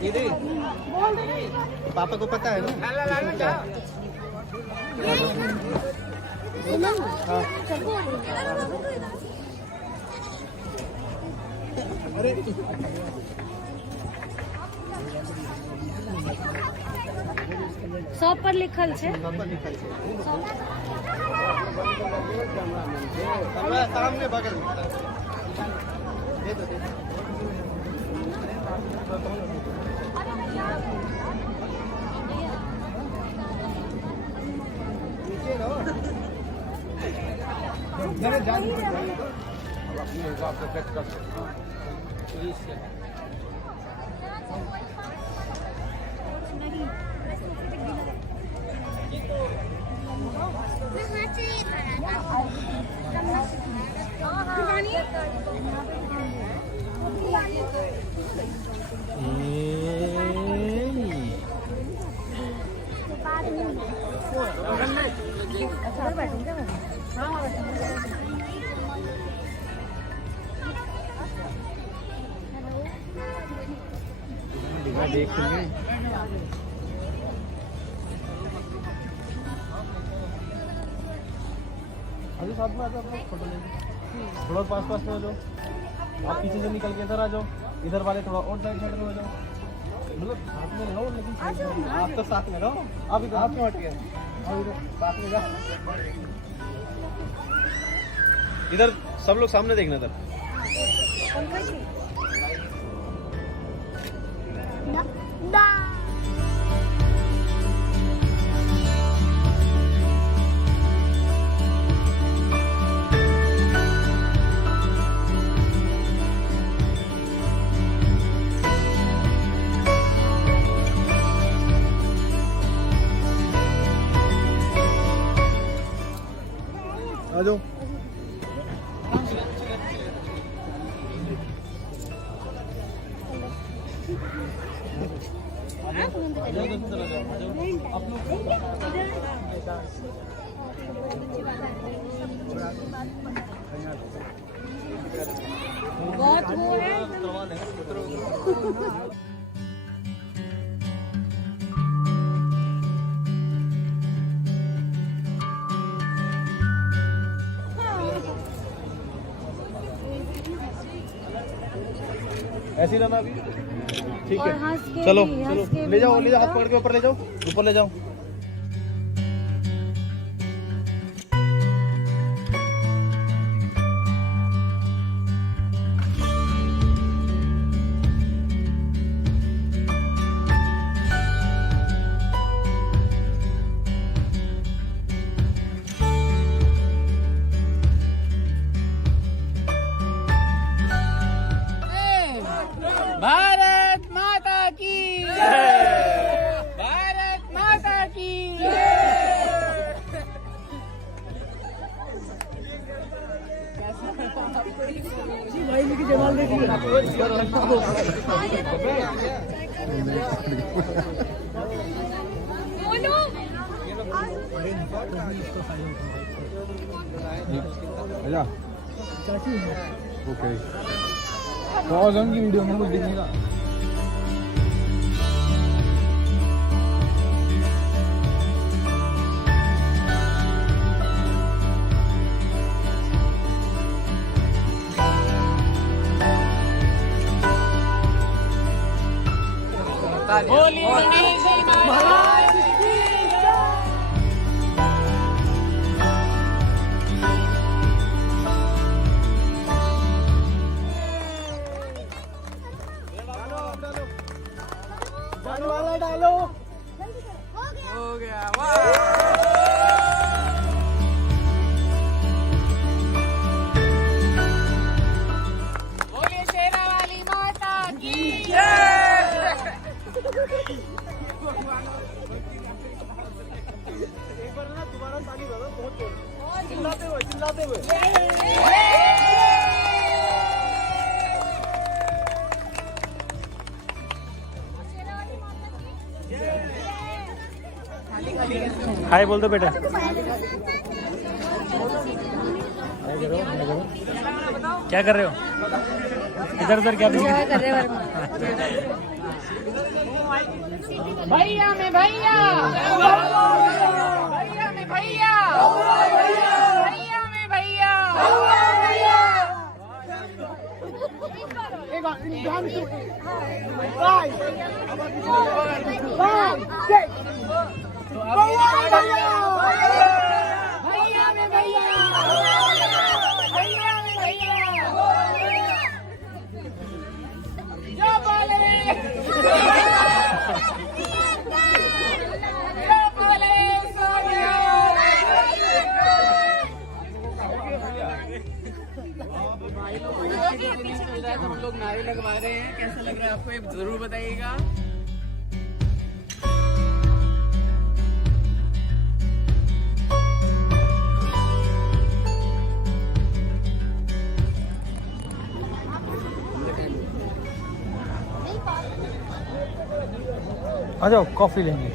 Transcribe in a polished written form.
दीदी पापा को पता है ना? अरे शॉप पर लिखल છે सामने बगल में दे दो अपने हिसाब से चेक कर सकते हैं। देख अभी साथ में आ जाओ, फोटो लेंगे। थोड़ा पास में हो जाओ, आप पीछे से निकल के इधर आ जाओ, इधर वाले थोड़ा और साइड में हो जाओ, मतलब साथ में रहो, लेकिन आप तो साथ में रहो, आप इधर हाथ में हट गए, साथ में जाओ, इधर सब लोग सामने देखना इधर। आ जाओ। बहुत वो है ऐसे ही रहना अभी, ठीक है। चलो चलो ले जाओ, हाथ पकड़ के ऊपर ले जाओ, ऊपर ले जाओ। भारत माता की भारत माता की भाई की जमाल देखिए। ओके, पॉज ऑन की वीडियो में कुछ दिखेगा। बोली गणेश महाराज की वाला डालो, हो गया। बोलिए शेरा वाली माता की एक बार ना दोबारा ताली बजाओ, बहुत जोर चिल्लाते हुए हाय बोल दो बेटा। हाय करो, हाय करो। क्या कर रहे हो? इधर उधर क्या एंजॉय कर रहे हैं वर्मा। भैया में भैया, भैया में भैया, भैया में भैया। भैया में भैया, भैया में भैया। जो बोले, जो बोले सो गया। चल रहा है तो हम लोग नारे लगवा रहे हैं। कैसा लग रहा है आपको ये जरूर बताइएगा। आ जाओ कॉफी लेंगे।